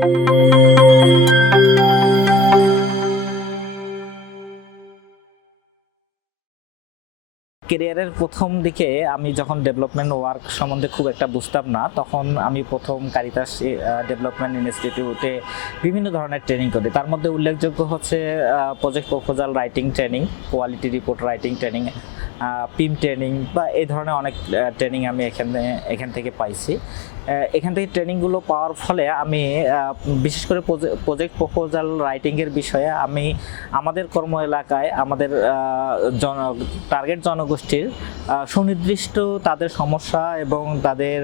ক্যারিয়ারের প্রথম দিকে আমি যখন ডেভেলপমেন্ট ওয়ার্ক সম্বন্ধে খুব একটা বুঝতাম না, তখন আমি প্রথম কারিতাস ডেভেলপমেন্ট ইনস্টিটিউটে বিভিন্ন ধরনের ট্রেনিং করি। তার মধ্যে উল্লেখযোগ্য হচ্ছে project proposal writing training, quality report writing training, Pym training বা এই ধরনের অনেক ট্রেনিং আমি এখান থেকে পাইছি। এখান থেকে ট্রেনিংগুলো পাওয়ার ফলে আমি বিশেষ করে প্রজেক্ট প্রপোজাল রাইটিংয়ের বিষয়ে আমি আমাদের কর্ম এলাকায় আমাদের টার্গেট জনগোষ্ঠীর সুনির্দিষ্ট তাদের সমস্যা এবং তাদের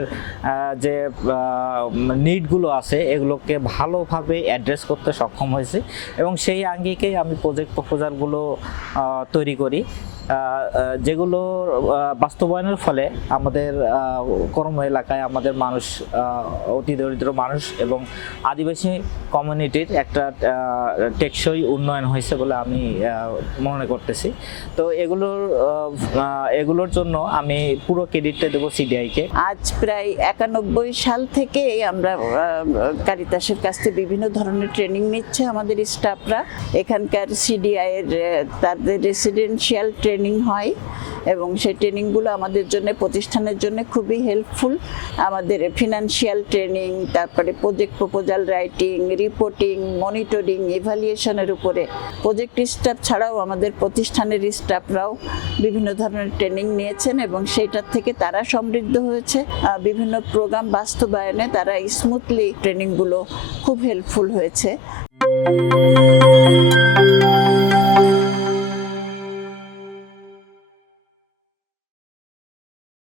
যে নিডগুলো আছে এগুলোকে ভালোভাবে অ্যাড্রেস করতে সক্ষম হয়েছে এবং সেই আঙ্গিকেই আমি প্রজেক্ট প্রপোজালগুলো তৈরি করি, যেগুলো বাস্তবায়নের ফলে আমাদের কর্ম এলাকায় আমাদের মানুষ, অতি দরিদ্র মানুষ এবং আদিবাসী কমিউনিটির একটা টেকসই উন্নয়ন হয়েছে বলে আমি মনে করতেছি। তো এগুলোর জন্য আমি পুরো ক্রেডিটটা দেবো সিডিআইকে। আজ প্রায় 91 সাল থেকে আমরা কারিতাসের কাছ থেকে বিভিন্ন ধরনের ট্রেনিং নিচ্ছে আমাদের স্টাফরা। এখানকার সিডিআই এর তাদের রেসিডেন্সিয়াল ট্রেনিং হয় এবং সেই ট্রেনিংগুলো আমাদের জন্য, প্রতিষ্ঠানের জন্য খুবই হেল্পফুল। আমাদের ফিনান্সিয়াল ট্রেনিং, তারপরে project proposal writing, reporting, monitoring, ইভ্যালুয়েশনের উপরে প্রজেক্ট স্টাফ ছাড়াও আমাদের প্রতিষ্ঠানের স্টাফরাও বিভিন্ন ধরনের ট্রেনিং নিয়েছেন এবং সেইটার থেকে তারা সমৃদ্ধ হয়েছে। বিভিন্ন প্রোগ্রাম বাস্তবায়নে তারা স্মুথলি ট্রেনিংগুলো খুব হেল্পফুল হয়েছে।